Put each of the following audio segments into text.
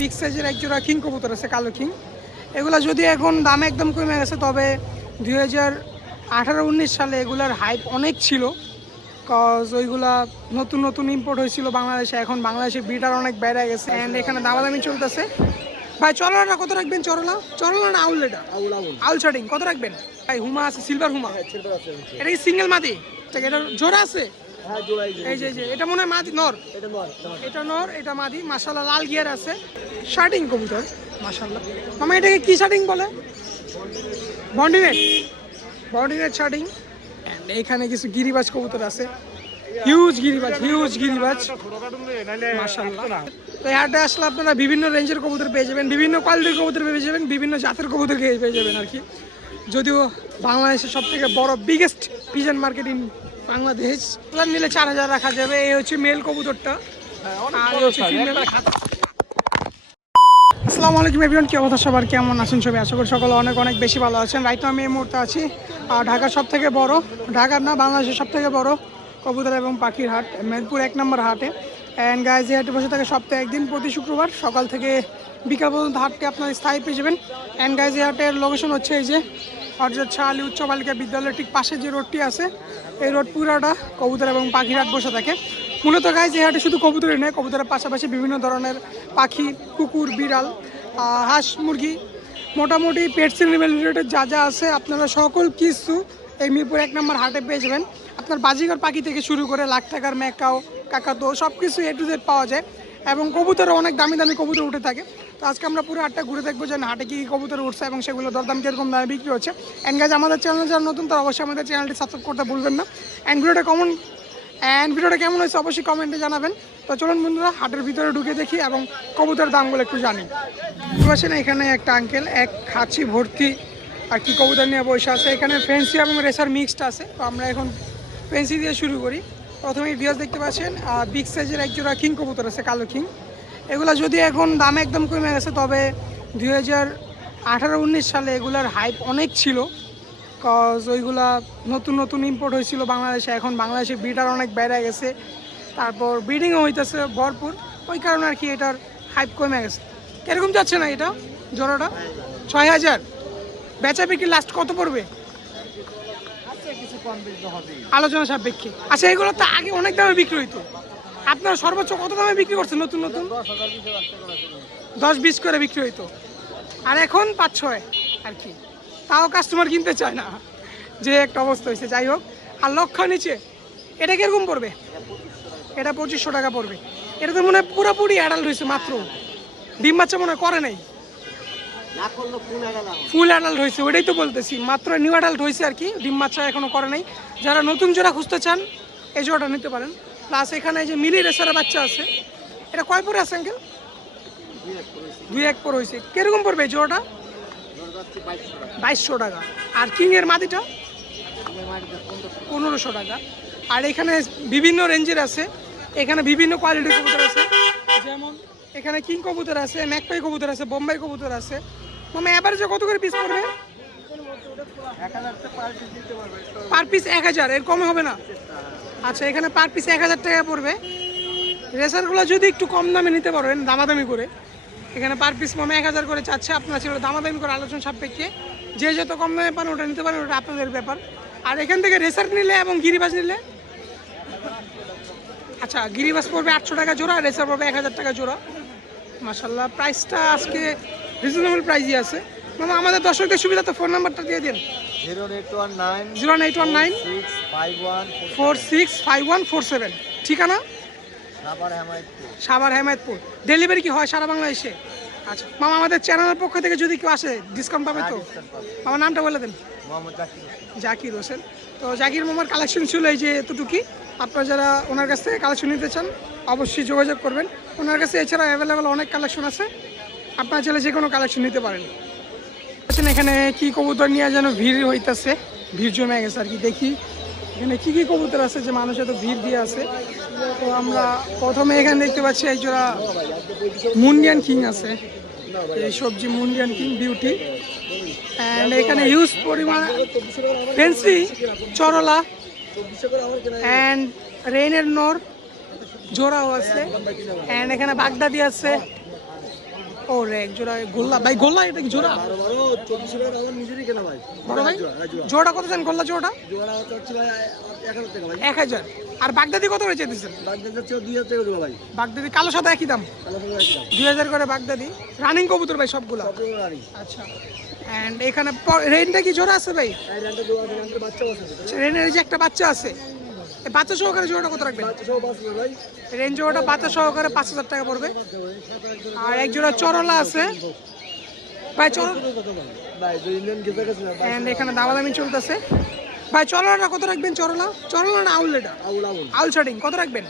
Big সাইজের এক জোড়া কিং কবুতর আছে, কালো কিং। এগুলা যদি এখন দাম একদম কমে গেছে, তবে 2018-19 সালে এগুলার হাইপ অনেক ছিল, কজ ওইগুলা নতুন নতুন ইম্পোর্ট হয়েছিল বাংলাদেশে। এখন বাংলাদেশে ব্রিডার অনেক বেড়ে গেছে অ্যান্ড এখানে দামাদামি চলতেছে। ভাই চরলাটা কত রাখবেন? চরলা না আউল? এটা আউল শার্টিং কত রাখবেন ভাই? হুমা আছে, সিলভার হুমা। এটা কি সিঙ্গেল মাদি? এটা জোড়া আছে? এই যে এটা মনে হয় মাদি, নর। এটা নর, এটা মাদি। মাশাআল্লাহ লাল গিয়ার আছে, শার্টিং কবুতর মাশাআল্লাহ। মামা এটাকে কি শার্টিং বলে? বন্ডিনেট শার্টিং। এখানে কিছু গিরিবাজ কবুতর আছে, হিউজ গিরিবাজ মাশাআল্লাহ। তো এই হাটে আসলে আপনারা বিভিন্ন রেঞ্জের কবুতর পেয়ে যাবেন, বিভিন্ন কোয়ালিটির কবুতর পেয়ে যাবেন, বিভিন্ন জাতের কবুতর পেয়ে যাবেন আর কি। যদিও বাংলাদেশের সব থেকে বড় biggest pigeon market in Bangladesh. নিলে 4000 রাখা যাবে। এই হচ্ছে মেল কবুতরটা, আর হচ্ছে ফিমেল। আসসালামু আলাইকুম এভরিওয়ান, কি অবস্থা সবার? কেমন আছেন সবাই? আশা করি সকলে অনেক অনেক বেশি ভালো আছেন। রাইট নাও আমি এই মুহূর্তে আছি ঢাকার সব থেকে বড়, ঢাকার না বাংলাদেশের সব থেকে বড় কবুতর এবং পাখির হাট, মেহেরপুর 1 নম্বর হাটে। অ্যান্ড গাইজ এই হাটে বসে থাকে সপ্তাহে একদিন, প্রতি শুক্রবার সকাল থেকে বিকাল পর্যন্ত হাটটি আপনার স্থায়ী পেয়ে যাবেন। অ্যান্ড গাইজ এই হাটের লোকেশন হচ্ছে এই যে হযরত শাহ আলী উচ্চ বালিকা বিদ্যালয়ের ঠিক পাশে যে রোডটি আছে, এই রোড পুরাটা কবুতর এবং পাখির হাট বসে থাকে। মূলত গাইজ এই হাটে শুধু কবুতরই নয়, কবুতরের পাশাপাশি বিভিন্ন ধরনের পাখি, কুকুর, বিড়াল, হাঁস, মুরগি, মোটামুটি পেটস রিলেটেড যা আছে আপনারা সকল কিছু এই মিরপুর 1 নম্বর হাটে পেয়ে যাবেন। আপনার বাজিঘর পাখি থেকে শুরু করে লাখ টাকার ম্যাকাও, কাকাতো সব কিছু এ টু জেড পাওয়া যায়। এবং কবুতরও অনেক দামি দামি কবুতর উঠে থাকে। তো আজকে আমরা পুরো হাটটা ঘুরে দেখবো যে হাটে কী কী কবুতর উঠছে এবং সেগুলো দরদাম কীরকম দামে বিক্রি হচ্ছে। অ্যান্ড গাইজ আমাদের চ্যানেলে যারা নতুন তারা অবশ্যই আমাদের চ্যানেলটি সাবস্ক্রাইব করতে ভুলবেন না। ভিডিওটা কেমন হয়েছে অবশ্যই কমেন্টে জানাবেন। তো চলুন বন্ধুরা হাটের ভিতরে ঢুকে দেখি এবং কবুতরের দামগুলো একটু জানি। বুঝতে এখানে একটা আঙ্কেল এক খাঁচি ভর্তি আর কি কবুতর নিয়ে বসে আছে। এখানে ফ্যান্সি এবং রেসার মিক্সড আছে। তো আমরা এখন ফ্যান্সি দিয়ে শুরু করি। প্রথমে ভিউয়ার্স দেখতে পাচ্ছেন বিগ সাইজের এক জোড়া কিং কবুতর আছে, কালো কিং। এগুলো যদি এখন দাম একদম কমে গেছে, তবে 2018-19 সালে এগুলার হাইপ অনেক ছিল, কজ ওইগুলা নতুন নতুন ইম্পোর্ট হয়েছিল বাংলাদেশে। এখন বাংলাদেশে ব্রিডার অনেক বেড়ে গেছে, তারপর ব্রিডিংও হইতেছে ভরপুর, ওই কারণে আর কি এটার হাইপ কমে গেছে। এরকম যাচ্ছে না এটা জোড়াটা 6000 বেচা বিক্রি লাস্ট কত পড়বে? আলোচনা সাপেক্ষে। আচ্ছা এগুলো তো আগে অনেক দামে বিক্রি হইতো, আপনারা সর্বোচ্চ কত দামে বিক্রি করছেন? নতুন 10-20 করে বিক্রি হইতো, আর এখন 5-6 আর কি। তাও কাস্টমার কিনতে চায় না, যে একটা অবস্থা হয়েছে। যাই হোক, আর লক্ষ নিচে এটা কিরকম পড়বে? এটা 2500 টাকা পড়বে। এটা তো মনে হয় পুরোপুরি অ্যাডাল্ট হয়েছে, মাত্র ডিম বাচ্চা মনে করে নাই, ফুল অ্যাডাল্ট হয়েছে। ওইটাই তো বলতেছি, মাত্র নিউ অ্যাডাল্ট হয়েছে আর কি, ডিম বাচ্চা এখনো করে নাই। যারা নতুন জোড়া খুঁজতে চান এই জোড়াটা নিতে পারেন। প্লাস এখানে যে মিলি রেসারের বাচ্চা আছে, এটা কয় পরে আছে আঙ্কেল? 2-1 পর হয়েছে। কিরকম পড়বে এই জোড়াটা? 2200 টাকা। আর কিং এর মাদিটা 1500 টাকা। আর এখানে বিভিন্ন রেঞ্জের আছে, এখানে বিভিন্ন কোয়ালিটির কবুতর আছে। যেমন এখানে কিং কবুতর আছে, ম্যাকপাই কবুতর আছে, বোম্বাই কবুতর আছে। মানে এভারেজে কত করে পিস পড়বে? পার পিস 1000, এর কমে হবে না? আচ্ছা এখানে পার পিস 1000 টাকা পড়বে। রেসারগুলো যদি একটু কম দামে নিতে পারবেন, দামাদামি করে, এখানে পার পিস মামা 1000 করে চাচ্ছে। আপনারা ছিল দামাদামি করে আলোচনা সাপেক্ষে যে যত কম দামে পান ওটা নিতে পারেন, ওটা আপনাদের ব্যাপার। আর এখান থেকে রেসার নিলে এবং গিরিবাজ নিলে, আচ্ছা গিরিবাজ পড়বে 800 টাকা জোড়া, রেসার পড়বে 1000 টাকা জোড়া। মাশাল্লাহ প্রাইসটা আজকে রিজনেবল প্রাইসই আছে। মামা আমাদের দর্শকদের সুবিধা তো ফোন নাম্বারটা দিয়ে দিন। 0819 465147। ঠিকানা সাভার হেমায়েতপুর। ডেলিভারি কি হয় সারা বাংলাদেশে? আচ্ছা মামা আমাদের চ্যানেলের পক্ষ থেকে যদি কেউ আসে ডিসকাউন্ট পাবে তো? আমার নামটা বলে দেন। জাকির হোসেন। তো জাকির মামার কালেকশন ছিল এই যে এতটুকুই। আপনারা যারা ওনার কাছ থেকে কালেকশন নিতে চান অবশ্যই যোগাযোগ করবেন ওনার কাছে। এছাড়া অ্যাভেলেবেল অনেক কালেকশন আছে, আপনারা চাইলে যে কোনো কালেকশন নিতে পারেন। এখানে কি কবুতর নিয়ে যেন ভিড় হইতেছে, ভিড় জমে গেছে আর কি। দেখি এখানে কি কি কবুতর আছে যে মানুষ এত ভিড় দিয়ে আছে। তো আমরা প্রথমে এখানে দেখতে পাচ্ছি একজোড়া মুন্ডিয়ান কিং আছে, এই সবজি মুন্ডিয়ান কিং বিউটি। অ্যান্ড এখানে হিউজ পরিমাণ ফেন্সি চরলা অ্যান্ড রেইনের নর জোড়াও আছে। অ্যান্ড এখানে বাগদাদি আছে, ও রে এক জোড়া গোল্লা ভাই, গোল্লা এটা কি জোড়া? 2400 টাকা আমার নিজেরই কেনা ভাই। বড় ভাই জোড়া কত চান গোল্লা জোড়া? জোড়া হচ্ছে ভাই 1000 টাকা ভাই। 1000। আর বাগদাদি কত করে চাইতেছেন? বাগদাদ হচ্ছে 2000 টাকা জোড়া ভাই। বাগদাদি কালো সাদা একই দাম, কালো সাদা একদম 2000 করে বাগদাদি। রানিং কবুতর ভাই সবগুলা? সবগুলো রানি। আচ্ছা, এন্ড এখানে রেনটা কি জোড়া আছে ভাই? এই রেন্টে জোড়া আছে, রেন্টের বাচ্চাও আছে। রেনের যে একটা বাচ্চা আছে, এই বাচ্চা সহকারে জোড়াটা কত রাখবেন? বাচ্চা সহ 5000 ভাই। রেন জোড়াটা বাচ্চা সহকারে 5000 টাকা পড়বে। আর এক জোড়া চরলা আছে ভাই, চরল ভাই যে ইন্ডিয়ান গেজা গেছে না ভাই। এন্ড এখানে দামাদামি চলতেছে ভাই। চরলাটা কত রাখবেন? চরলা চরলা না আউল? এটা আউল আউল শার্টিং কত রাখবেন?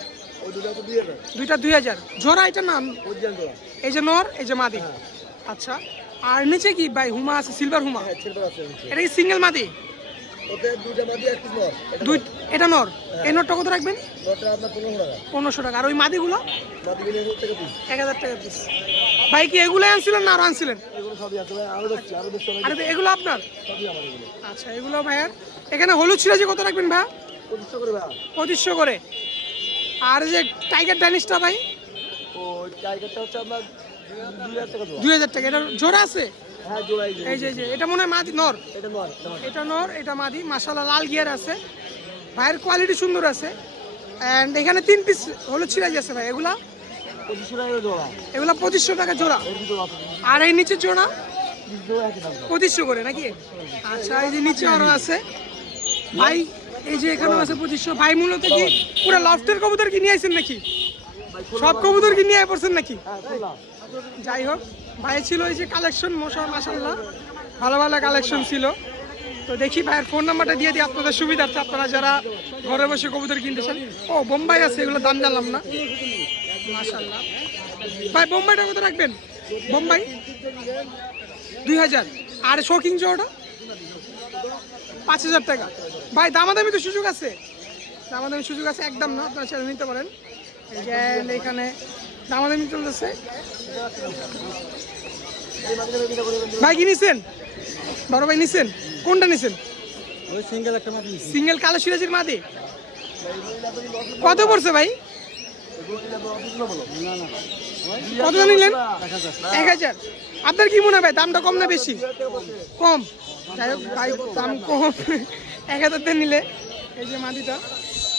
ওই দুটো তো 2000 দুইটা 2000 জোড়া। এটা না ওরিজিনাল জোড়া। এই যে নর, এই যে মাদি। আচ্ছা, আর নিচে কি ভাই হুমা আছে, সিলভার হুমা? হ্যাঁ সিলভার আছে। এটা কি সিঙ্গেল মাদি? ওতে দুটো মাদি এক পিস নর। দুই, এটা নর। এই নরটা কত রাখবেন? নরটা আপনার 1500 টাকা। 1500 টাকা। আর ওই মাদিগুলো মাদিগুলো 1000 টাকা পিস। 1000 টাকা পিস। ভাই কি এগুলো আনছিলেন না আরো আনছিলেন? এগুলো সবই আছে ভাই, আরো দেখছি আরে এগুলো আপনার? সবই আমার এগুলো। আচ্ছা, এগুলো ভাইয়ার। এখানে হলুদ সিরাজি কত রাখবেন ভাই? 2500 করে ভাই। 2500 করে। আর এই যে টাইগার ড্যানিশটা ভাই? ও টাইগারটা হচ্ছে আপনার 2000 টাকা জোড়া। 2000 টাকা। এটা জোড়া আছে? হ্যাঁ জোড়াই। এই যে এটা মনে হয় মাদি নর। এটা নর। এটা নর, এটা মাদি। মাশাআল্লাহ লাল গিয়ার আছে ভাইয়ের, কোয়ালিটি সুন্দর আছে। এন্ড এখানে 3 পিস হলুদ সিরাজি আছে ভাই। এগুলা 2500 টাকা জোড়া। এগুলা 2500 টাকা জোড়া। এর ভিতরে আছে আর এই নিচের জোড়া 20 জোড়া একই দাম। 2500 করে নাকি? আচ্ছা, এই যে নিচে আরো আছে ভাই, এই যে এখানেও আছে 2500। ভাই মূলত কি পুরো লফটের কবুতর কি নিয়ে আইছেন নাকি? সব কবুতর কি নিয়ে পড়ছেন নাকি? হ্যাঁ খোলা। যাই হোক, ভাই ছিল এই যে কালেকশন মাশাআল্লাহ ভালো ভালো কালেকশন ছিল। তো দেখি ভাইয়ের ফোন নাম্বারটা দিয়ে দিই আপনাদের সুবিধার্থে, আপনারা যারা ঘরে বসে কবুতর কিনতে চান। ও বোম্বাই আছে, এগুলো দাম জানলাম না। মাশাআল্লাহ ভাই, বোম্বাইটা কত রাখবেন? বোম্বাই 2000। আর শৌকিং জোড়াটা 5000 টাকা। ভাই দামাদামি তো সুযোগ আছে, দামাদামি সুযোগ আছে, একদম না, আপনারা ছেড়ে নিতে পারেন। এই যে এখানে দামাদামি চলতেছে। ভাই কি নিছেন? বড় ভাই নিছেন? কোনটা নিছেন? ওই সিঙ্গেল একটা মাদি। সিঙ্গেল কালো সিরাজির মাদি কত পড়ছে ভাই? না না কত দাম নিলেন? 1000। 1000। আপনার কি মনে হয় ভাই দামটা কম না বেশি? কম। যাই হোক ভাই, দাম কম। 1000 দিয়ে নিলে এই যে মাদিটা।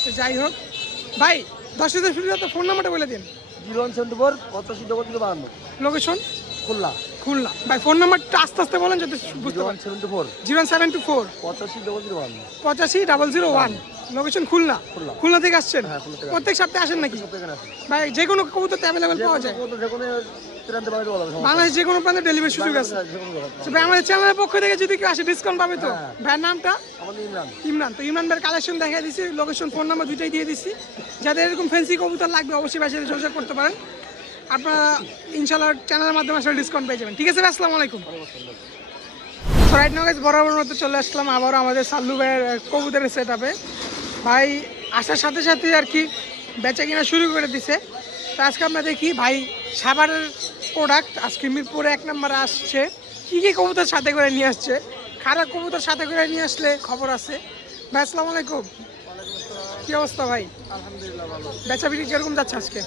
তো যাই হোক ভাই, 10,000 ফ্রি তো ফোন নাম্বারটা বলে দিন। 0174 85 লোকেশন খুলনা। খুলনা। ভাই ফোন নাম্বারটা আস্তে আস্তে বলেন যাতে বুঝতে পারেন। 0174 0724 85 85 001। লোকেশন খুলনা। খুলনা। খুলনা থেকে আসছেন? হ্যাঁ, খুলনা থেকে। প্রত্যেক সপ্তাহে আসেন নাকি এখানে আছে। ভাই? যে কোনো কবুতর অ্যাভেলেবেল পাওয়া যায় যে কোনো ট্রেনতে বানাতে বলা হবে। বাংলাদেশ যে কোনো প্রান্তে ডেলিভারি সুযোগ আছে। তো ভাই আমাদের চ্যানেলের পক্ষ থেকে যদি কেউ আসে ডিসকাউন্ট পাবে তো? হ্যাঁ। ভাইয়ের নামটা? আমাদের ইমরান। ইমরান। তো ইমরান ভাইয়ের কালেকশন দেখা দিচ্ছি, লোকেশন ফোন নাম্বার দুইটাই দিয়ে দিচ্ছি। যাদের এরকম ফ্যান্সি কবুতর লাগবে অবশ্যই ভাইয়ের সাথে যোগাযোগ করতে পারেন। আপনারা ইনশাআল্লাহ চ্যানেলের মাধ্যমে আসলে ডিসকাউন্ট পেয়ে যাবেন। ঠিক আছে ভাই, আসসালামু আলাইকুম। রাইট নাও গাইস, বরাবর মতো চলে আসলাম আবারও আমাদের সাল্লু ভাইয়ের কবুতরের সেট আপে। ভাই আসার সাথে সাথে আর কি বেচা কিনা শুরু করে দিছে। তো আজকে আমরা দেখি ভাই সাভারের প্রোডাক্ট আজকে মিরপুরে 1 নম্বরে আসছে, কী কী কবুতর সাথে করে নিয়ে আসছে। খারাপ কবুতর সাথে করে নিয়ে আসলে খবর আছে। ভাই আসসালামু আলাইকুম। কি অবস্থা ভাই? আলহামদুলিল্লাহ ভালো। বেচা বিক্রি কিরকম যাচ্ছে আজকে?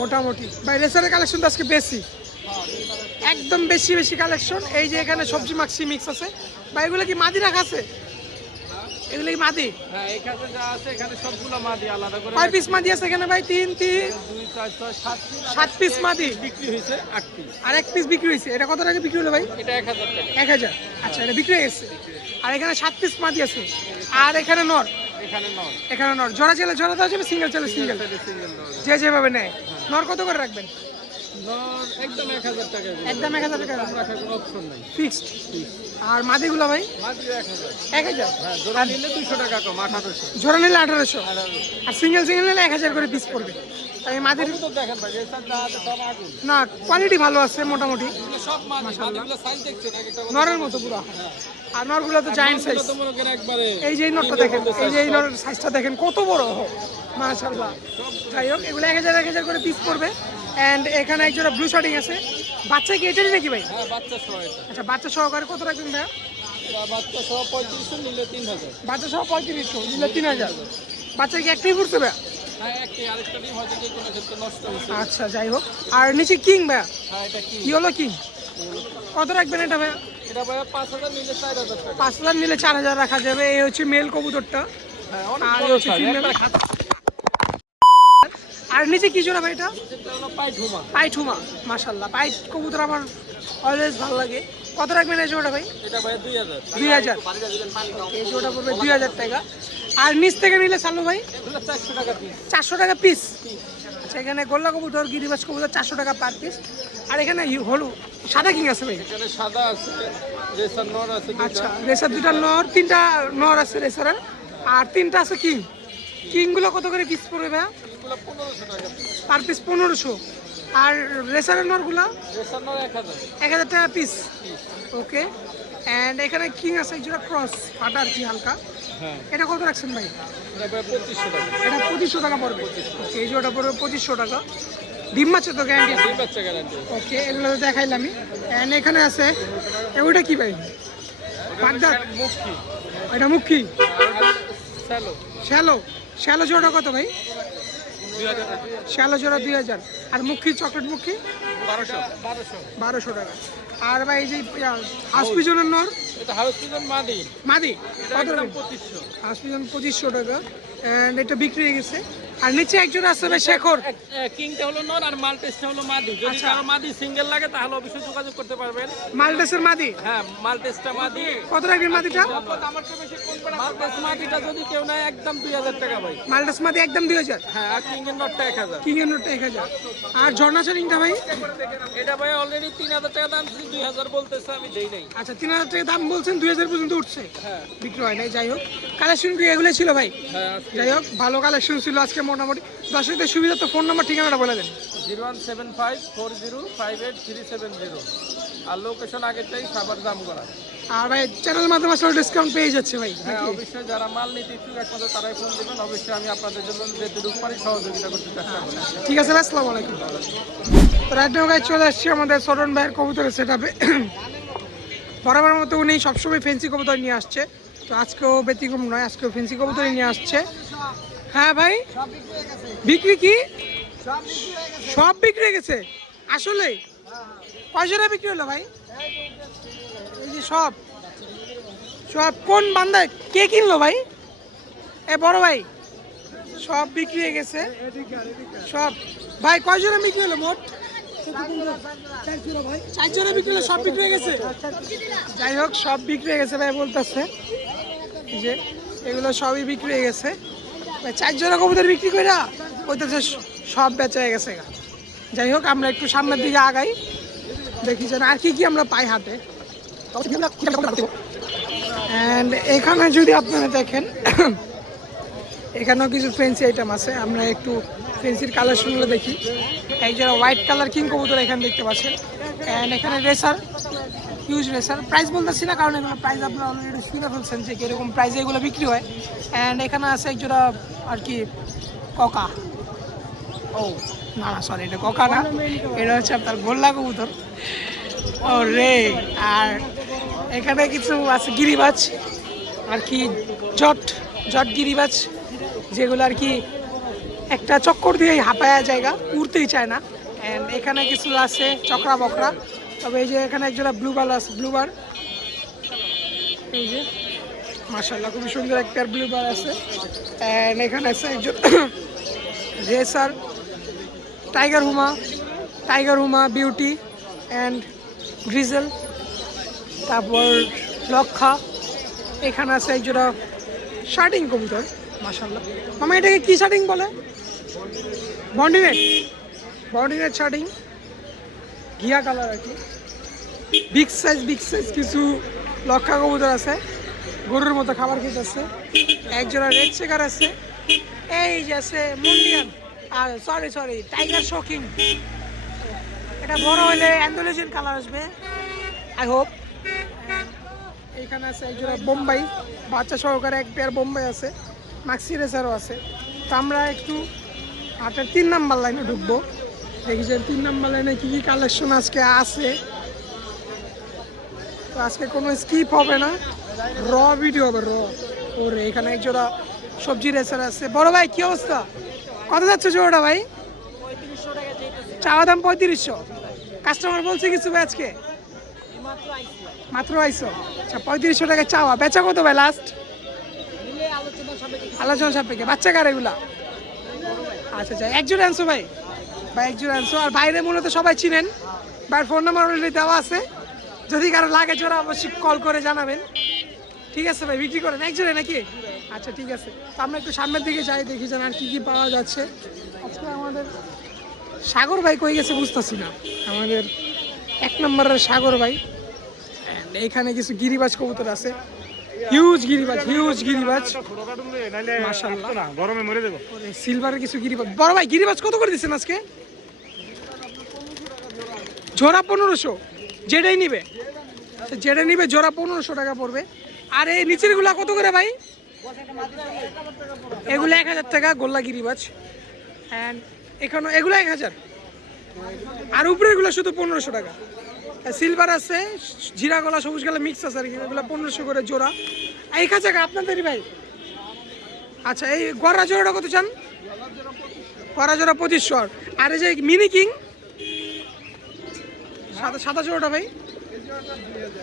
মোটামুটি। ভাই রেসারের কালেকশন তো আজকে বেশি, একদম বেশি বেশি কালেকশন। এই যে এখানে সবজি মাক্সি মিক্স আছে ভাই, এগুলো কি মাদি রাখা আছে? এগুলো কি মাদি? হ্যাঁ এখানে যা আছে এখানে সবগুলো মাদি আলাদা করে। 5 পিস মাদি আছে এখানে ভাই? 3 3 2 4 6 7 পিস মাদি বিক্রি হয়েছে 8 পিস। আর 1 পিস বিক্রি হয়েছে। এটা কত টাকা বিক্রি হলো ভাই? এটা 1000 টাকা। 1000। আচ্ছা, এটা বিক্রি হয়ে গেছে। আর এখানে 7 পিস মাদি আছে। আর এখানে নর, এখানে নন। এখানে নর। জোড়া চাইলে জোড়া দেওয়া যাবে, সিঙ্গেল চাইলে সিঙ্গেল, সিঙ্গেল নন। যে যেভাবে নেয়। নর কত করে রাখবেন? নন একদম 1000 টাকা। একদম 1000 টাকা রাখার কোনো অপশন নাই। ফিক্সড। আর মাদিগুলো ভাই? মাত্র 1000। 1000। হ্যাঁ জোড়া নিলে 200 টাকা কম 1800। জোড়া নিলে 1800। আর সিঙ্গেল সিঙ্গেল নিলে 1000 করে পিস পড়বে। তাই মাদির তো দেখেন ভাই এসব দাম সব আগুন। না কোয়ালিটি ভালো আছে মোটামুটি। সব মাদি মাদিগুলো সাইজ দেখছেন এক একটা নরের মতো পুরো। আর নরগুলো তো জায়ান্ট সাইজ। তো মনে করেন একবারে এই যে এই নটটা দেখেন, এই যে এই নরের সাইজটা দেখেন কত বড়, মাশাআল্লাহ। যাই হোক এগুলো 1000 করে পিস পড়বে। এন্ড এখানে একজোড়া ব্লু শার্টিং আছে। বাচ্চা কি এটারই নাকি ভাই? হ্যাঁ বাচ্চা সহ এটা। আচ্ছা, বাচ্চা সহকারে কত রাখবেন ভাইয়া? বাচ্চা সহ 3500 নিলে 3000। বাচ্চা সহ 3500 নিলে 3000। বাচ্চা কি একটাই পড়ছে ভাইয়া? হ্যাঁ একটি আরেকটা ডিম হয়তো যে কোনো ক্ষেত্রে নষ্ট হয়েছে। আচ্ছা যাই হোক। আর নিচে কিং ভাইয়া, হ্যাঁ এটা কি? কি হলো কিং? কত রাখবেন এটা ভাইয়া? এটা ভাইয়া 5000 নিলে 4000 টাকা। 5000 নিলে 4000 রাখা যাবে। এই হচ্ছে মেল কবুতরটা। হ্যাঁ অনেক আর বড় হচ্ছে size, female। একবারে খাঁচা। আর নিচে কি জোড়া ভাই এটা? এটা হলো পাইঠুমা। পাইঠুমা, মাশাল্লাহ। পাইট কবুতর আমার অলওয়েজ ভালো লাগে। কত রাখবেন এই জোড়াটা ভাই? এটা ভাইয়া 2000। 2000। এই জোড়া পড়বে 2000 টাকা। আর নিচ থেকে নিলে চালু ভাই এটা 400 টাকা পিস। 400 টাকা পিস। আচ্ছা এখানে গোল্লা কবুতর, গিরিবাজ কবুতর 400 টাকা পার পিস। আর এখানে হলু সাদা কিং আছে ভাই? এখানে সাদা আছে, রেসার নর আছে দুইটা। আচ্ছা রেসার দুটা নর, তিনটা নর আছে রেসারের, আর তিনটা আছে কিং। কিংগুলো কত করে পিস পড়বে ভাইয়া? এগুলো 1500 টাকা পিস। Per piece 1500। আর রেসারের নরগুলো রেসার নর 1000 1000 টাকা পিস। পিস। ওকে। অ্যান্ড এখানে কিং আছে যেটা ক্রস ফাটা আর কি হালকা। হ্যাঁ এটা কত রাখছেন ভাই? এটা ভাইয়া 2500 টাকা। এটা 2500 টাকা পড়বে। ওকে এই জোড়াটা পড়বে 2500 টাকা। ডিম মাছে তো গ্যারান্টি আছে? ডিম বাচ্চা গ্যারান্টি। ওকে এগুলো তো দেখাইলামই। অ্যান্ড এখানে আছে ওইটা কি ভাই? বাগদাদ? মুখি। এটা মুখী। স্যালো শ্যালো, শ্যালো জোড়া কত ভাই? 2000 টাকা। শ্যালো জোড়া 2000। আর মুখী, চকলেট মুখী 1200। 1200 টাকা। আর ভাই এই যে হাসপিজনের নর এটা হাউস পিজন মাদি। মাদি এটা কত একদম রাখবেন? 2500। হাসপিজন 2500 টাকা। অ্যান্ড এটা বিক্রি হয়ে গেছে। আর নিচে একজন আছে ভাই শেখর। কিংটা হলো নর আর মালটেসটা হলো মাদি। যদি আচ্ছা। কারো মাদি সিঙ্গেল লাগে তাহলে অবশ্যই যোগাযোগ করতে পারবেন। মালটেসের মাদি হ্যাঁ মালটেসটা মাদি। কত রাখবেন মাদিটা? মালটেস মাদিটা যদি কেউ নেয় একদম 2000 টাকা ভাই। মালটেস মাদি একদম 2000। হ্যাঁ আর কিং এর নটটা 1000। কিং এর নোটটা 1000। আর ঝর্ণা চারিংটা ভাই? এটা ভাই অলরেডি 3000 টাকা দাম ছিল, 2000 বলতেছে, আমি দেই নাই। আচ্ছা 3000 টাকা দাম বলছেন, 2000 পর্যন্ত উঠছে, হ্যাঁ বিক্রি হয় নাই। যাই হোক কালেকশন কি এগুলো ছিল ভাই? হ্যাঁ যাই হোক ভালো কালেকশন ছিল আজকে মোটামুটি। দর্শকদের সুবিধা তো ফোন নাম্বার ঠিকানাটা বলে দেন। 01754053770 আর লোকেশন আগেরটাই সাবার দাম করা। আর ভাই চ্যানেলের মাধ্যমে আসলে ডিসকাউন্ট পেয়ে যাচ্ছে ভাই হ্যাঁ নাকি? অবশ্যই যারা মাল নিতে ইচ্ছুক একমাত্র তারাই ফোন দেবেন। অবশ্যই আমি আপনাদের জন্য যেটুকু পারি সহযোগিতা করতে চেষ্টা করি। ঠিক আছে ভাই, আসসালামু আলাইকুম। তো রাইট নাও গাইস চলে আসছি আমাদের সরণ ভাইয়ের কবুতরের সেটআপে। বরাবর মতো উনি সবসময় ফেন্সি কবুতর নিয়ে আসছে, তো আজকেও ব্যতিক্রম নয়, আজকেও ফেন্সি কবুতরই নিয়ে আসছে। হ্যাঁ ভাই বিক্রি কি সব বিক্রি হয়ে গেছে? আসলে কয় জোড়া বিক্রি হলো ভাই? এই যে সব সব কোন বান্দায় কে কিনলো ভাই? এ বড় ভাই সব বিক্রি হয়ে গেছে সব। ভাই কয় জোড়া বিক্রি হলো মোট? 4 জোড়া বিক্রি হলো, সব বিক্রি হয়ে গেছে। যাই হোক সব বিক্রি হয়ে গেছে ভাই বলতেছে, এই যে এগুলো সবই বিক্রি হয়ে গেছে ভাই। 4 জোড়া কবুতর বিক্রি কইরা বলতেছে সব বেচা হয়ে গেছে। যাই হোক আমরা একটু সামনের দিকে আগাই, দেখি যেন আর কি কি আমরা পাই হাতে। অ্যান্ড এখানে যদি আপনারা দেখেন এখানেও কিছু ফেন্সি আইটেম আছে, আমরা একটু ফেন্সির কালেকশনগুলো দেখি। এক যারা হোয়াইট কালার কিং কবুতর এখানে দেখতে পাচ্ছেন। অ্যান্ড এখানে রেসার, হিউজ রেসার। প্রাইস বলতেছি না কারণ এগুলো প্রাইস আপনারা অলরেডি শুনে ফেলছেন যে কীরকম প্রাইসে এগুলো বিক্রি হয়। অ্যান্ড এখানে আছে এক জোড়া আর কি ককা, ও না না সরি এটা ককা না, এটা হচ্ছে আপনার গোল্লা কবুতর। ও রে। আর এখানে কিছু আছে গিরিবাজ আর কি, জট জট গিরিবাজ, যেগুলো আর কি একটা চক্কর দিয়ে হাঁপায়া জায়গা, উড়তেই চায় না। অ্যান্ড এখানে কিছু আছে চকরা বকরা। তবে এই যে এখানে একজোড়া ব্লুবার আছে, ব্লুবার এই যে মাশাআল্লাহ খুবই সুন্দর এক পেয়ার ব্লুবার আছে। অ্যান্ড এখানে আছে একজন racer, tiger Huma beauty and grizzle, তারপর লক্ষা। এখানে আছে একজোড়া শার্টিং কবুতর মাশাআল্লাহ। মামা এটাকে কি শার্টিং বলে? বন্ডিনেট শার্টিং, ঘিয়া কালার আর কি। বিগ সাইজ কিছু লক্ষা কবুতর আছে, গরুর মতো খাবার খেতেছে। একজোড়া রেড চেকার আছে, এই যে আছে মুন্ডিয়ান, আর সরি টাইগার শোকিং। এটা বড় হলে অ্যান্ডোলেশিয়ান কালার আসবে আই হোপ। এইখানে আছে একজোড়া বোম্বাই, বাচ্চা সহকারে এক পেয়ার বোম্বাই আছে, মাক্সি রেসারও আছে। তো আমরা একটু হাটের 3 নাম্বার লাইনে ঢুকবো, দেখি যে 3 নাম্বার লাইনে কী কী কালেকশন আজকে আছে। তো আজকে কোনো স্কিপ হবে না, র ভিডিও হবে র। ওরে এখানে একজোড়া সবজি রেসার আছে। বড় ভাই কি অবস্থা, কত যাচ্ছে জোড়াটা ভাই? চাওয়া দাম 3500। কাস্টমার বলছে কিছু ভাই আজকে? মাত্র আইসো। আচ্ছা 3500 টাকা চাওয়া, বেচা কত ভাই লাস্ট? আলোচনা সাপেক্ষে। বাচ্চা কার এগুলা? আচ্ছা আচ্ছা, এক জোড়া আনছো ভাই? ভাই এক জোড়া আনছো। আর বাইরে মূলত সবাই চিনেন, ভাইয়ের ফোন নাম্বার অলরেডি দেওয়া আছে, যদি কারো লাগে জোড়া অবশ্যই কল করে জানাবেন। ঠিক আছে ভাই, বিক্রি করেন এক জোড়া নাকি? আচ্ছা ঠিক আছে, তো আমরা একটু সামনের দিকে যাই, দেখি যেন আর কি কি পাওয়া যাচ্ছে। আজকে আমাদের সাগর ভাই কই গেছে বুঝতেছি না, আমাদের 1 নম্বরের সাগর ভাই। And এখানে কিছু গিরিবাজ কবুতর আছে, হিউজ গিরিবাজ মাশাআল্লাহ, গরমে মরে দেবো। সিলভারের কিছু গিরিবাজ। বড় ভাই গিরিবাজ কত করে দিচ্ছেন আজকে? জোড়া 1500, যেটাই নিবে জোড়া 1500 টাকা পড়বে। আর এই নিচের গুলা কত করে ভাই? এগুলো 1000 টাকা গোল্লা গিরিবাজ। অ্যান্ড এখানে এগুলো 1000, আর উপরের গুলো শুধু 1500 টাকা। সিলভার আছে, জিরা গলা, সবুজ গলা মিক্স আছে আর কি, এগুলো 1500 করে জোড়া। এই কাছাকা আপনাদেরই ভাই? আচ্ছা, এই গড়া জোড়াটা কত চান? গড়া জোড়া 2500। আর এই যে মিনি কিং সাদা জোড়াটা ভাই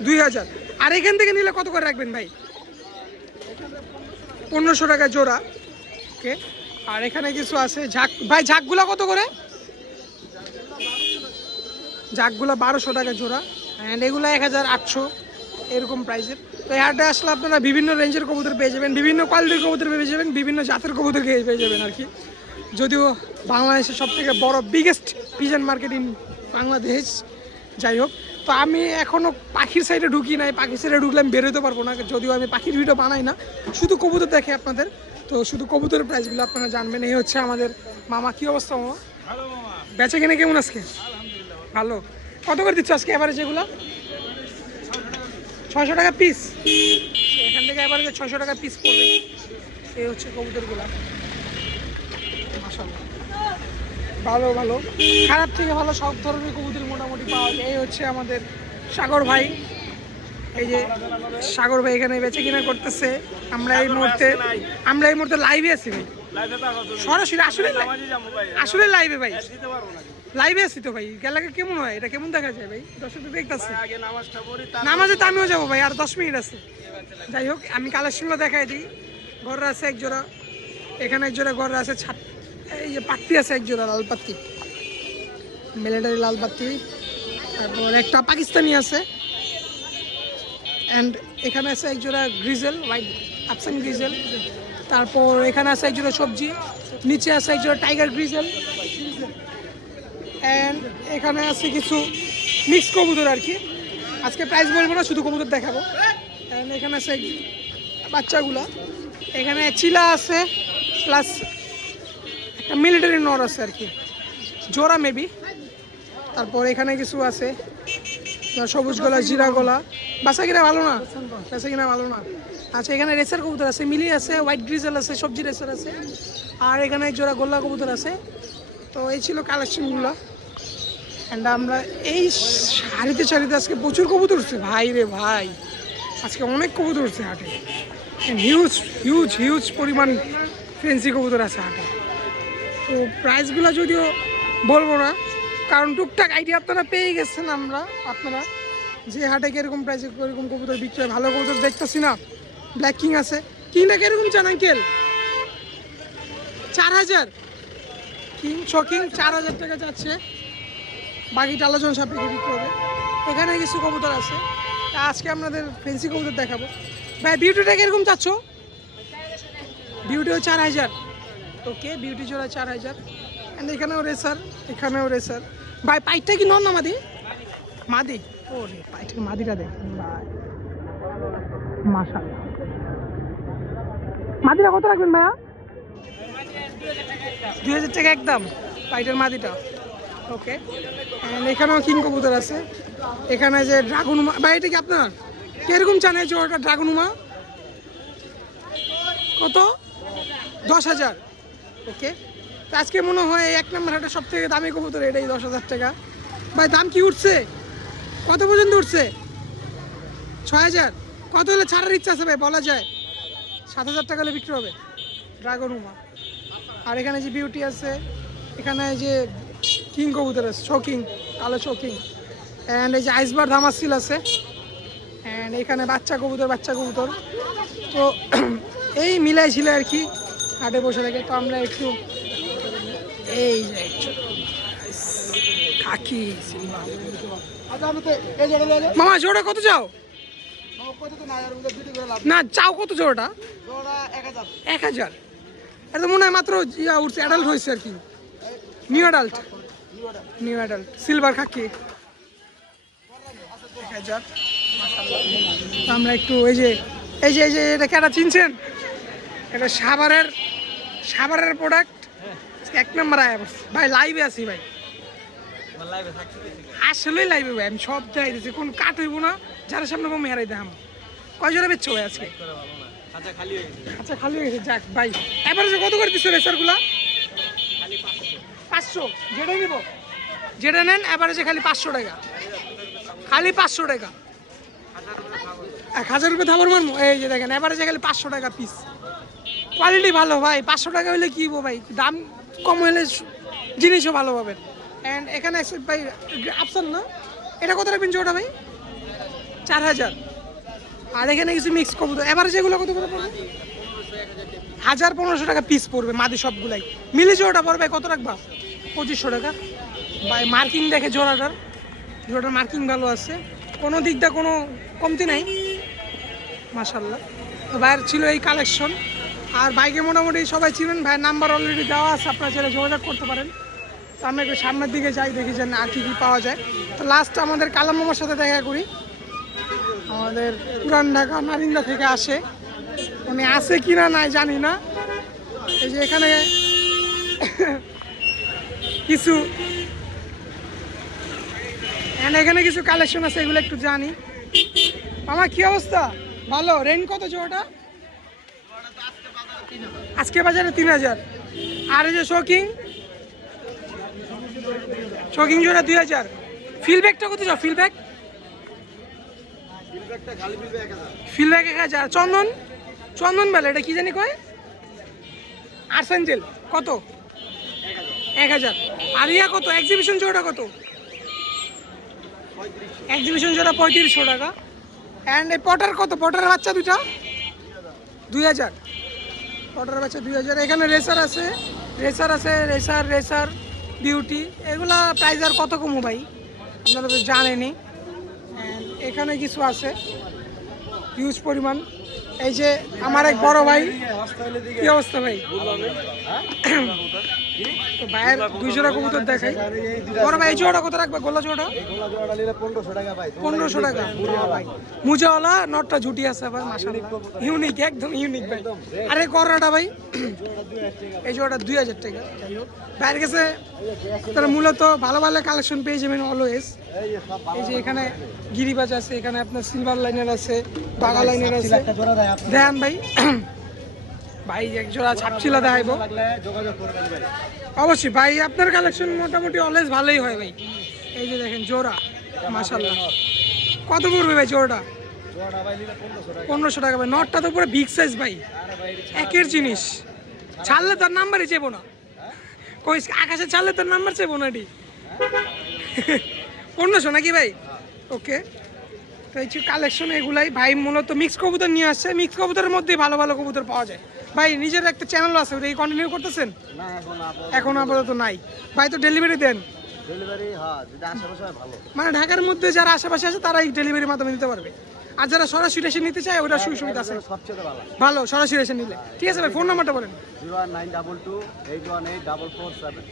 2000। আর এখান থেকে নিলে কত করে রাখবেন ভাই? 1500 টাকা জোড়া। ওকে, আর এখানে কিছু আছে ঝাঁক ভাই, ঝাঁকগুলা কত করে? ঝাঁকগুলা 1200 টাকা জোড়া। অ্যান্ড এগুলো 1800 এরকম প্রাইসের। তো এই হাটে আসলে আপনারা বিভিন্ন রেঞ্জের কবুতর পেয়ে যাবেন, বিভিন্ন কোয়ালিটির কবুতর পেয়ে যাবেন, বিভিন্ন জাতের কবুতর পেয়ে যাবেন আর কি। যদিও বাংলাদেশের সবথেকে বড় biggest pigeon market in Bangladesh, যাই হোক। তো আমি এখনও পাখির সাইডে ঢুকি নাই, পাখির সাইডে ঢুকলে আমি বেরোতে পারবো না, যদিও আমি পাখির ভিডিও বানাই না, শুধু কবুতর দেখে আপনাদের। তো শুধু কবুতরের প্রাইসগুলো আপনারা জানবেন। এই হচ্ছে আমাদের মামা। কি অবস্থা মামা? বেচা কিনে কেমন আজকে? ভালো। কত করে দিচ্ছ আজকে এভারেজ এগুলো? 600 টাকা পিস। এখান থেকে এভারেজ 600 টাকা পিস পড়বে। এই হচ্ছে কবুতরগুলো মাশাআল্লাহ, ভালো খারাপ থেকে ভালো সব ধরনের কবুতর মোটামুটি পাওয়া যায়। এই হচ্ছে আমাদের সাগর ভাই, এই যে সাগর ভাই এখানে বেচে কিনা করতেছে। আমরা এই মুহূর্তে লাইভে আছি ভাই, সরাসরি আসলে লাইভে ভাই, লাইভে আছি তো ভাই। গেলাকে কেমন হয়, এটা কেমন দেখা যায় ভাই? দর্শক দেখতেছে, নামাজে তো আমিও যাবো ভাই, আর 10 মিনিট আছে। যাই হোক, আমি কালেকশনগুলো দেখাই দিই। গররা আছে এক জোড়া, এখানে এক জোড়া গররা আছে, এই যে পাত্তি আছে এক জোড়া, লাল পাত্তি, মিলিটারি লাল পাত্তি। তারপর একটা পাকিস্তানি আছে। অ্যান্ড এখানে আছে এক জোড়া গ্রিজেল, হোয়াইট আফসান গ্রিজেল। তারপর এখানে আছে এক জোড়া সবজি, নিচে আছে এক জোড়া টাইগার গ্রিজেল। অ্যান্ড এখানে আছে কিছু মিক্স কবুতর আর কি। আজকে প্রাইস বলবো না, শুধু কবুতর দেখাবো। অ্যান্ড এখানে আছে বাচ্চাগুলা, এখানে চিলা আছে, প্লাস একটা মিলিটারি নর আছে আর কি, জোড়া মেবি। তারপর এখানে কিছু আছে সবুজ গলা, জিরা গলা। বাসা কিনা ভালো না, বাসা কিনা ভালো না। আচ্ছা, এখানে রেসার কবুতর আছে, মিলি আছে, হোয়াইট গ্রিজেল আছে, সবজি রেসার আছে। আর এখানে এক জোড়া গোল্লা কবুতর আছে। তো এই ছিল কালেকশনগুলো। অ্যান্ড আমরা এই সারিতে আজকে প্রচুর কবুতর উঠছে ভাই রে ভাই, আজকে অনেক কবুতর উঠছে হাটে। হিউজ পরিমাণ ফেন্সি কবুতর আছে হাটে। তো প্রাইসগুলো যদিও বলবো না, কারণ টুকটাক আইডিয়া আপনারা পেয়ে গেছেন। আপনারা যে হাটে কীরকম প্রাইসে কীরকম কবুতর বিক্রি হয়, ভালো কবুতর দেখতেছি না। ব্ল্যাক কিং আছে, কিংটা কীরকম চান আঙ্কেল? 4000 কিং, 4000 টাকা যাচ্ছে, বাকিটা আলোচনা সাপেক্ষে বিক্রি হবে। এখানে কিছু কবুতর আছে, আজকে আপনাদের ফেন্সি কবুতর দেখাবো। ভাই বিউটিটা কীরকম চাচ্ছ? বিউটিও 4000। ওকে, বিউটি জোড়া 4000। অ্যান্ড এখানেও রেসার। ভাই পাইটটা কি নন না মাদি? ও রে, পাইটের মাদিটা দেখুন ভাই, মাশাআল্লাহ। মাদিটা কত রাখবেন ভাইয়া? 2000 টাকা একদম পাইটের মাদিটা। ওকে, এখানেও কিং কবুতর আছে। এখানে যে ড্রাগনুমা, ভাই এটা কি আপনার? কিরকম চান এই জোড়াটা ড্রাগনুমা? কত? 10,000। ওকে, তো আজকে মনে হয় 1 নম্বর হাটে সব থেকে দামি কবুতর এটাই, 10,000 টাকা। ভাই দাম কি উঠছে? কত পর্যন্ত উঠছে? 6,000। কত হলে ছাড়ার ইচ্ছা আছে ভাই, বলা যায়? 7,000 টাকা হলে বিক্রি হবে ড্রাগনুমা। আর এখানে যে বিউটি আছে, এখানে যে কিং কবুতর আছে, শোকিং, কালো শোকিং, অ্যান্ড এই যে আইসবার ধামাসিল আছে, অ্যান্ড এখানে বাচ্চা কবুতর। তো এই মিলাই ছিল আর কি হাটে বসে থেকে। তো আমরা একটু এই যে খাকি মামা জোড়া কত চাও? না চাও কত জোড়াটা? 1000। এটা তো মনে হয় মাত্র উঠছে, অ্যাডাল্ট হয়েছে আর কি, নিউ অ্যাডাল্ট সিলভার খাকি 1000। তো আমরা একটু এই যে এটা কেটা চিনছেন, এটা সাভারের প্রোডাক্ট, 1 নম্বর আয়া ভাই। লাইভে আছি ভাই, আসলেই লাইভে ভাই। আমি সব যাই দিচ্ছি, কোন কাট হইব না, যারা সামনে কম হেরাই দেখাম। কয় জোড়া বেচছো ভাই আজকে? আচ্ছা খালি হয়ে গেছে, যাক ভাই। এভারেজে কত করে দিচ্ছ রেসারগুলা? 500। যেটাই নিব, যেটা নেন এভারেজে খালি 500 টাকা, খালি 500 টাকা। 1000 রুপে থাবার মারমো। এই যে দেখেন এভারেজে খালি 500 টাকা পিস। কোয়ালিটি ভালো ভাই, 500 টাকা হইলে কি ভাই, দাম কম হলে জিনিসও ভালো পাবেন। অ্যান্ড এখানে ভাই আফসান না, এটা কত রাখবেন জোড়া ভাই? 4000। আর এখানে কিছু মিক্স কবুতর, এভারেজ এগুলো কত করে পড়বে? 1000-1500 টাকা পিস পড়বে মাদি সবগুলাই মিলে। জোড়াটা পড়বে কত রাখবা? 2500 টাকা ভাই। মার্কিং দেখে জোড়াটার মার্কিং ভালো আছে, কোনো দিক দিয়ে কোনো কমতি নাই মাশাল্লাহ। তো ভাইয়ের ছিল এই কালেকশন। আর বাইকে মোটামুটি সবাই চিনেন, ভাইয়ের নাম্বার অলরেডি দেওয়া আছে, আপনারা চাইলে যোগাযোগ করতে পারেন। তো আমরা একটু সামনের দিকে যাই, দেখি যে আর কী পাওয়া যায়। তো লাস্ট আমাদের কালাম মামার সাথে দেখা করি, আমাদের পুরান ঢাকা নারিন্দা থেকে আসে। উনি আছে কি না নাই জানি না। এই যে এখানে কিছু কিছু কালেকশন আছে, এগুলো একটু জানি। আমার কি অবস্থা? ভালো। রেঞ্জ কত জোড়াটা? আজকে বাজারে 3000। আর এই যে শোকিং জোড়া 2000। ফিলব্যাকটা কত যাও? ফিলব্যাক 1000। চন্দন বেলা, এটা কি জানি কয়? আর্সেঞ্জেল কত? 1000। আর ইয়া কত? এক্সিবিশন জোড়া কত? এক্সিবিশন জোড়া 3500 টাকা। অ্যান্ড এই পটার কত? পটারের বাচ্চা দুটা 2000। পটারের বাচ্চা 2000। এখানে রেসার বিউটি, এগুলা প্রাইস আর কত কমু ভাই, আপনারা তো জানেনই। এখানে কিছু আছে হিউজ পরিমাণ। এই যে আমার এক বড় ভাই, কি অবস্থা ভাই? তো ভাইয়ের 200 টাকা কবুতর দেখাই। বড় ভাই এই জোড়া কত রাখবে? গোলা জোড়া 1500 টাকা ভাই। মুজাওয়ালা নটটা ঝুটি আছে ভাই, মাশাআল্লাহ ইউনিক, একদম ইউনিক ভাই। আরে কররাটা ভাই, এই জোড়াটা 2000 টাকা। যাই হোক, ভাইয়ের কাছে তারা মূলত ভালো কালেকশন পেয়ে যাবেন অলওয়েজ। এই যে এখানে গিরিবাজ আছে, এখানে আপনার সিলভার লাইনের আছে, বাগা লাইনের আছে। দেখান ভাই, ভাই এক জোড়া ছাপছিলা দেখাইবো অবশ্যই ভাই। আপনার কালেকশন মোটামুটি অলওয়েজ ভালোই হয় ভাই। এই যে দেখেন জোড়া, মাশাআল্লাহ। কত পড়বে ভাই জোড়াটা? 1500 টাকা ভাই। নটটা তো পুরো বিগ সাইজ ভাই, একের জিনিস। ছাড়লে তার নাম্বারই চেবো না, কই আকাশে ছাড়লে তোর নাম্বার চেবো না। এটি 1500 নাকি ভাই? ওকে। তো এই কালেকশন এগুলাই ভাই মূলত মিক্স কবুতর নিয়ে আসছে। মিক্স কবুতরের মধ্যেই ভালো কবুতর পাওয়া যায় ভাই। নিজের একটা চ্যানেল আছে, ওটা কন্টিনিউ করতেছেন? এখন আপাতত নাই ভাই। তো ডেলিভারি দেন? মানে ঢাকার মধ্যে যারা আশেপাশে আছে তারা এই ডেলিভারির মাধ্যমে নিতে পারবে। আর যারা সরাসরি এসে নিতে চায় ওটা সুবিধা আছে, ভালো সরাসরি এসে নিলে। ঠিক আছে ভাই, ফোন নাম্বারটা বলেন। 01922818447।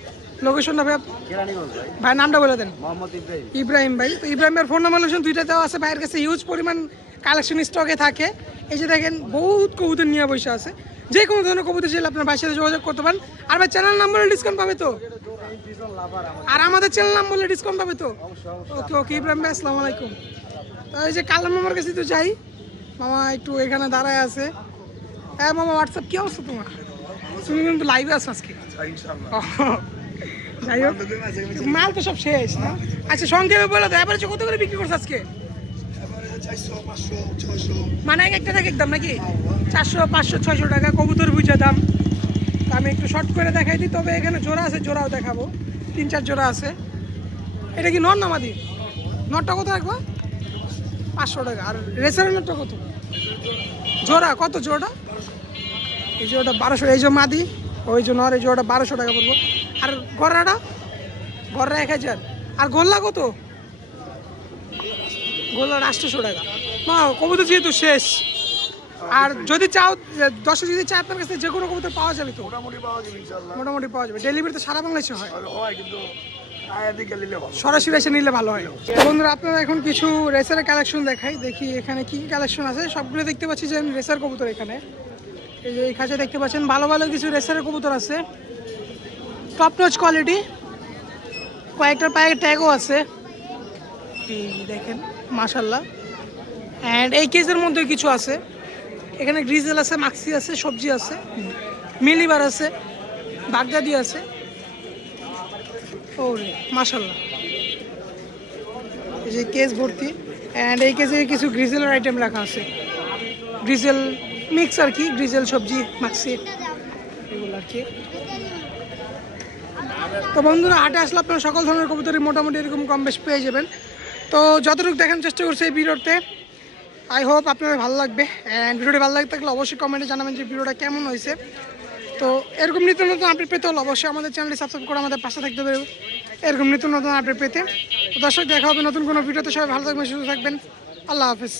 লোকেশনটা ভাই ভাই নামটা বলে দেন। ইব্রাহিম ভাই। তো ইব্রাহিম ভাইয়ের ফোন নাম্বার লোকেশন দুইটা দেওয়া আছে। ভাইয়ের কাছে হিউজ পরিমাণ কালেকশন স্টকে থাকে। এই যে দেখেন বহুত কবুতর নিয়ে বসে আছে, যে কোনো ধরনের কবুতর চাইলে আপনার ভাইয়ের সাথে যোগাযোগ করতে পারেন। আর ভাই চ্যানেল নাম বললে ডিসকাউন্ট পাবে তো? আর আমাদের চ্যানেল নাম বললে ডিসকাউন্ট পাবে তো? ওকে ইব্রাহিম ভাই, আসসালামু আলাইকুম। তো এই যে কালাম মামার কাছে তো যাই। মামা একটু এখানে দাঁড়ায় আছে। হ্যাঁ মামা, হোয়াটসঅ্যাপ কি অবস্থা তোমার? তুমি কিন্তু লাইভে আছো আজকে। যাই হোক, মাল তো সব শেষ না? আচ্ছা সংক্ষেপে বলে দাও, এবারে কত করে বিক্রি করছো আজকে? মানে এক একটা এক দাম নাকি? 400, 500, 600 টাকা কবুতর বুঝা দাম। তো আমি একটু শর্ট করে দেখাই দিই, তবে এখানে জোড়া আছে, জোড়াও দেখাবো, 3-4 জোড়া আছে। এটা কি নর না মাদি? নরটা কত রাখবো? 500 টাকা। আর রেসারের নরটা কত? জোড়া কত জোড়া? এই জোড়াটা 1200, এই যে মাদি, ওই যে নর, এই জোড়াটা 1200 টাকা পড়বো। আর গররাটা? গররা 1000। আর গোল্লা কত? গোল্লার 800 টাকা। না কবুতর যেহেতু শেষ, আর যদি চাও, দর্শক যদি চায় আপনার কাছে যে কোনো কবুতর পাওয়া যাবে তো? মোটামুটি পাওয়া যাবে ইনশাআল্লাহ। মোটামুটি পাওয়া যাবে। ডেলিভারি তো সারা বাংলাদেশে হয়, আর হয় কিন্তু আয়া দিকে নিলে ভালো। সরাসরি এসে নিলে ভালো হয়। তো বন্ধুরা, আপনারা এখন কিছু রেসারের কালেকশন দেখাই, দেখি এখানে কি কি কালেকশন আছে। সবগুলো দেখতে পাচ্ছি যে রেসার কবুতর এখানে। এই যে এই খাঁচা দেখতে পাচ্ছেন, ভালো ভালো কিছু রেসারের কবুতর আছে, টপ নচ কোয়ালিটি। কয়েকটার পায়ে ট্যাগও আছে, এই দেখেন মাশাল্লাহ। অ্যান্ড এই কেজের মধ্যে কিছু আছে, এখানে গ্রিজেল আছে, মাক্সি আছে, সবজি আছে, মিলিবার আছে, বাগদাদি আছে। ও রে মাশাল্লাহ, এই যে কেস ভর্তি। অ্যান্ড এই কেজে কিছু গ্রিজেলের আইটেম রাখা আছে, গ্রিজেল মিক্স আর কি, গ্রিজেল সবজি মাক্সি এগুলো আর কি। তো বন্ধুরা, হাটে আসলে আপনারা সকল ধরনের কবুতরই মোটামুটি এরকম কম বেশ পেয়ে যাবেন। তো যতটুকু দেখার চেষ্টা করছি এই ভিডিওতে, আই হোপ আপনাদের ভালো লাগবে। অ্যান্ড ভিডিওটি ভালো লাগে থাকলে অবশ্যই কমেন্টে জানাবেন যে ভিডিওটা কেমন হয়েছে। তো এরকম নিত্য নতুন আপডেট পেতে হলে অবশ্যই আমাদের চ্যানেলটি সাবস্ক্রাইব করে আমাদের পাশে থাকতে হবে এরকম নিত্য নতুন আপডেট পেতে। তো দর্শক, দেখা হবে নতুন কোনো ভিডিওতে। সবাই ভালো থাকবেন, সুস্থ থাকবেন। আল্লাহ হাফেজ।